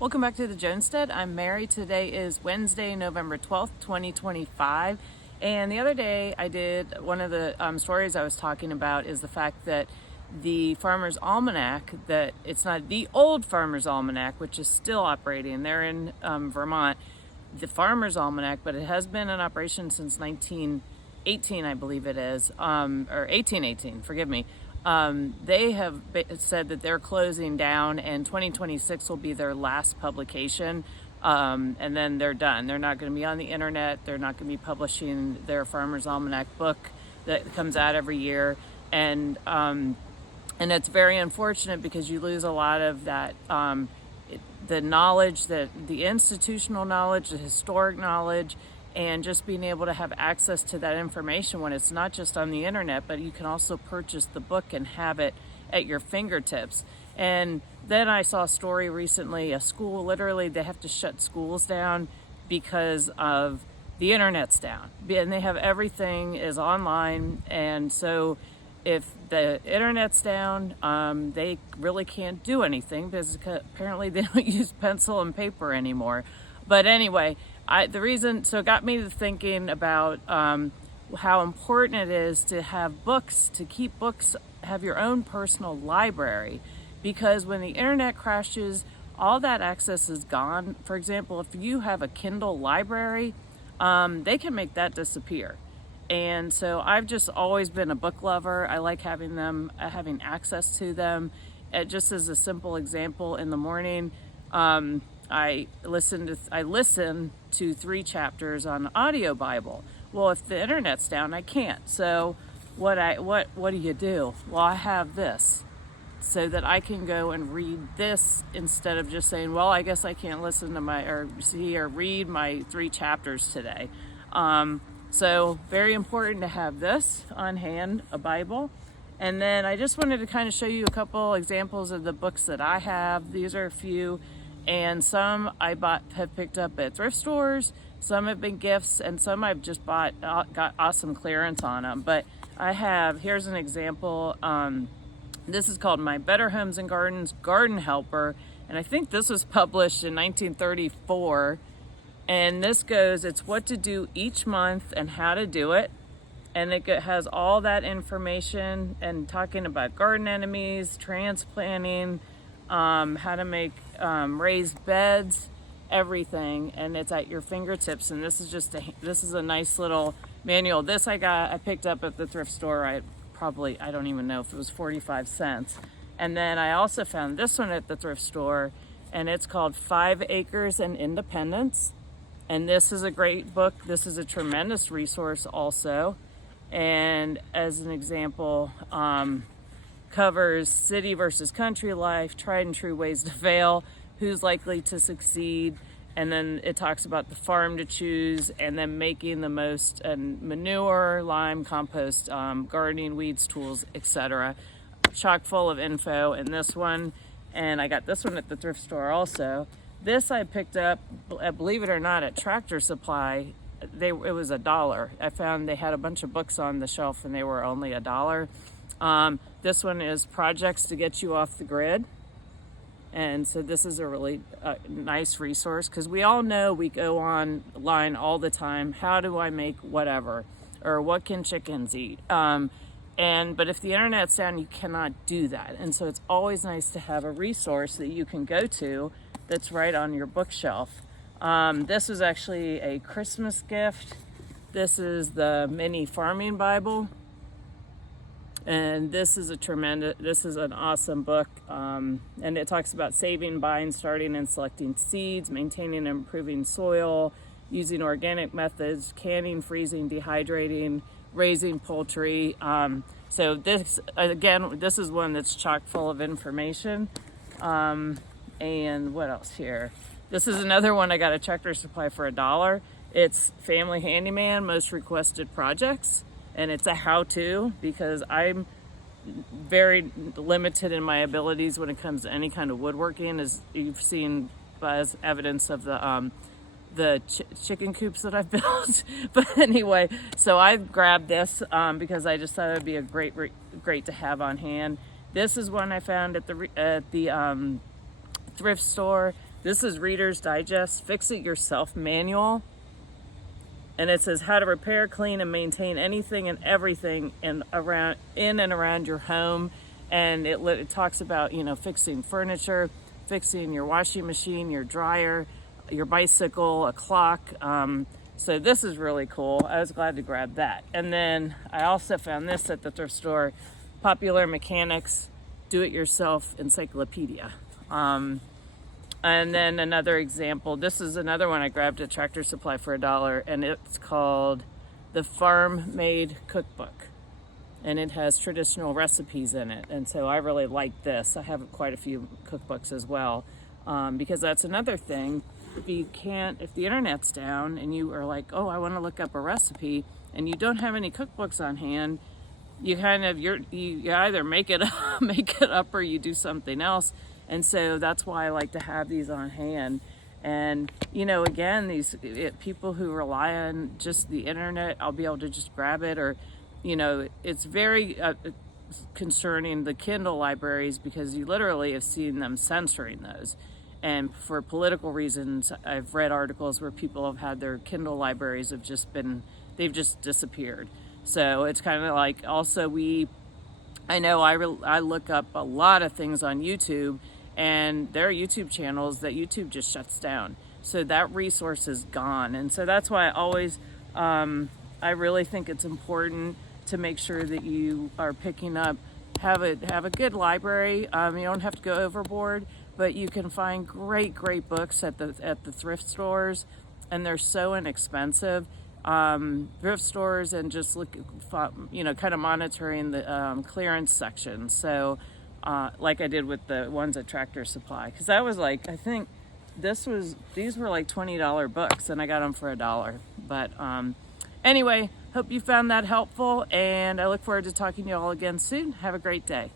Welcome back to the Jonestead. I'm Mary. Today is Wednesday, November 12th, 2025. And the other day I did one of the stories I was talking about is the fact that the Farmer's Almanac, that it's not the old Farmer's Almanac, which is still operating. They're in Vermont, the Farmer's Almanac, but it has been in operation since 1918, I believe it is, or 1818, forgive me. They have said that they're closing down, and 2026 will be their last publication, and then they're done. They're not going to be on the internet. They're not going to be publishing their Farmer's Almanac book that comes out every year, and it's very unfortunate because you lose a lot of that, the knowledge, the institutional knowledge, the historic knowledge, and just being able to have access to that information when it's not just on the internet, but you can also purchase the book and have it at your fingertips. And then I saw a story recently, a school, literally they have to shut schools down because of the internet's down. And they have everything is online, and so if the internet's down, they really can't do anything because apparently they don't use pencil and paper anymore. But anyway, the reason, so it got me to thinking about how important it is to have books, to keep books, have your own personal library, because when the internet crashes, all that access is gone. For example, if you have a Kindle library, they can make that disappear. And so I've just always been a book lover. I like having them, having access to them. Just as a simple example, in the morning, I listen to 3 chapters on the audio Bible. Well, if the internet's down, I can't. So what do you do? Well, I have this so that I can go and read this instead of just saying, well, I guess I can't listen to or read my 3 chapters today. So very important to have this on hand, a Bible. And then I just wanted to kind of show you a couple examples of the books that I have. These are a few, and some I have picked up at thrift stores, some have been gifts, and some I've just got awesome clearance on them. But here's an example. This is called My Better Homes and Gardens Garden Helper, and I think this was published in 1934. And this it's what to do each month and how to do it. And it has all that information and talking about garden enemies, transplanting, how to make raised beds, everything. And it's at your fingertips. And this is a nice little manual. This I picked up at the thrift store. I don't even know if it was 45 cents. And then I also found this one at the thrift store, and it's called 5 Acres and Independence. And this is a great book. This is a tremendous resource also. And as an example, covers city versus country life, tried and true ways to fail, who's likely to succeed. And then it talks about the farm to choose, and then making the most, and manure, lime, compost, gardening, weeds, tools, etc. Chock full of info in this one. And I got this one at the thrift store also. This I picked up, believe it or not, at Tractor Supply. It was $1. I found they had a bunch of books on the shelf and they were only $1. This one is Projects to Get You Off the Grid. And so this is a really nice resource, because we all know we go online all the time. How do I make whatever? Or what can chickens eat? But if the internet's down, you cannot do that. And so it's always nice to have a resource that you can go to that's right on your bookshelf. This was actually a Christmas gift. This is the Mini Farming Bible. And this is an awesome book. And it talks about saving, buying, starting, and selecting seeds, maintaining and improving soil, using organic methods, canning, freezing, dehydrating, raising poultry. So this is one that's chock full of information. And what else here? This is another one I got at Tractor Supply for $1. It's Family Handyman, Most Requested Projects. And it's a how-to, because I'm very limited in my abilities when it comes to any kind of woodworking, as you've seen as evidence of the chicken coops that I've built. But anyway, so I grabbed this because I just thought it would be a great to have on hand. This is one I found at the thrift store. This is Reader's Digest Fix It Yourself Manual. And it says how to repair, clean, and maintain anything and everything in and around your home. And it talks about, fixing furniture, fixing your washing machine, your dryer, your bicycle, a clock. So this is really cool. I was glad to grab that. And then I also found this at the thrift store, Popular Mechanics Do-It-Yourself Encyclopedia. And then another example, this is another one I grabbed at Tractor Supply for $1, and it's called the Farm Made Cookbook. And it has traditional recipes in it. And so I really like this. I have quite a few cookbooks as well, because that's another thing. If the internet's down and you are like, oh, I want to look up a recipe, and you don't have any cookbooks on hand, you either make it up or you do something else. And so that's why I like to have these on hand. And, again, people who rely on just the internet, I'll be able to just grab it. Or, it's very concerning, the Kindle libraries, because you literally have seen them censoring those. And for political reasons, I've read articles where people have had their Kindle libraries they've just disappeared. So it's kind of like, also I look up a lot of things on YouTube, and there are YouTube channels that YouTube just shuts down. So that resource is gone. And so that's why I really think it's important to make sure that you are picking up, have a good library. You don't have to go overboard, but you can find great books at the thrift stores, and they're so inexpensive. Thrift stores, and just kind of monitoring the clearance section. So like I did with the ones at Tractor Supply, because that was like, I think these were like $20 books, and I got them for $1. But anyway, hope you found that helpful, and I look forward to talking to you all again soon. Have a great day.